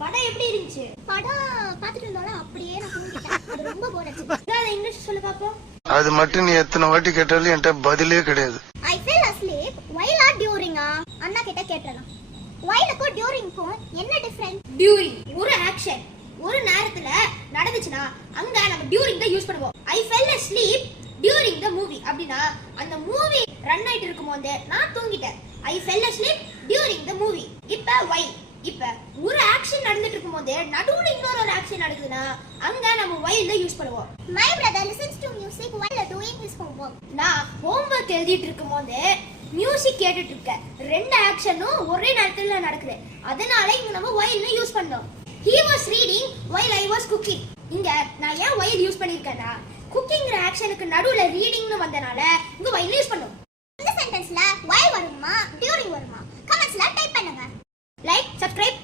படம் எப்படி இருந்துச்சு? படம் பார்த்துட்டு இருந்தாலும் அப்படியே நான் தூங்கிட்டேன். அது ரொம்ப போர் அடிச்சு. நான் இங்கிலீஷ் சொல்லு பாப்போம். அது மட்டும் நீ எத்தனை வாட்டி கேட்டாலும் என்கிட்ட பதிலே கிடையாது. I fell asleep while or during அண்ணா கிட்ட கேட்டலாம். whileக்கும் duringக்கும் என்ன டிஃபரன்ஸ்? டியூரிங் ஒரு ஆக்ஷன் ஒரு நேரத்துல நடந்துச்சுனா அங்க நம்ம டியூரிங் தான் யூஸ் பண்ணுவோம். I fell asleep during the movie அப்படினா அந்த மூவி ரன் ஆயிட்டு இருக்கும்போது நான் தூங்கிட்டேன். I fell asleep during the movie. இப்ப while இப்ப ஒரு ஆக்ஷன் நடந்துட்டு இருக்கும்போது நடுவுல இன்னொரு ஆக்ஷன் நடக்குதுனா அங்க நம்ம while தான் யூஸ் பண்ணுவோம். My brother listens to music while doing his homework. நான் ஹோம்வொர்க் எழுதிட்டு இருக்கும்போது மியூசிக் கேட்டுட்டு இருக்கேன். ரெண்டு ஆக்ஷனும் ஒரே நேரத்துல நடக்குது. அதனால இங்க நம்ம while யூஸ் பண்ணோம். He was reading while I was cooking. இங்க நான் ஏன் while யூஸ் பண்ணிருக்கேன்னா குக்கிங்ற ஆக்ஷனுக்கு நடுவுல ரீடிங்னு வந்தனால இங்க while யூஸ் பண்ணோம். இந்த சென்டென்ஸ்ல while வருமா during வருமா கமெண்ட்ஸ்ல டைப் பண்ணுங்க. Like, subscribe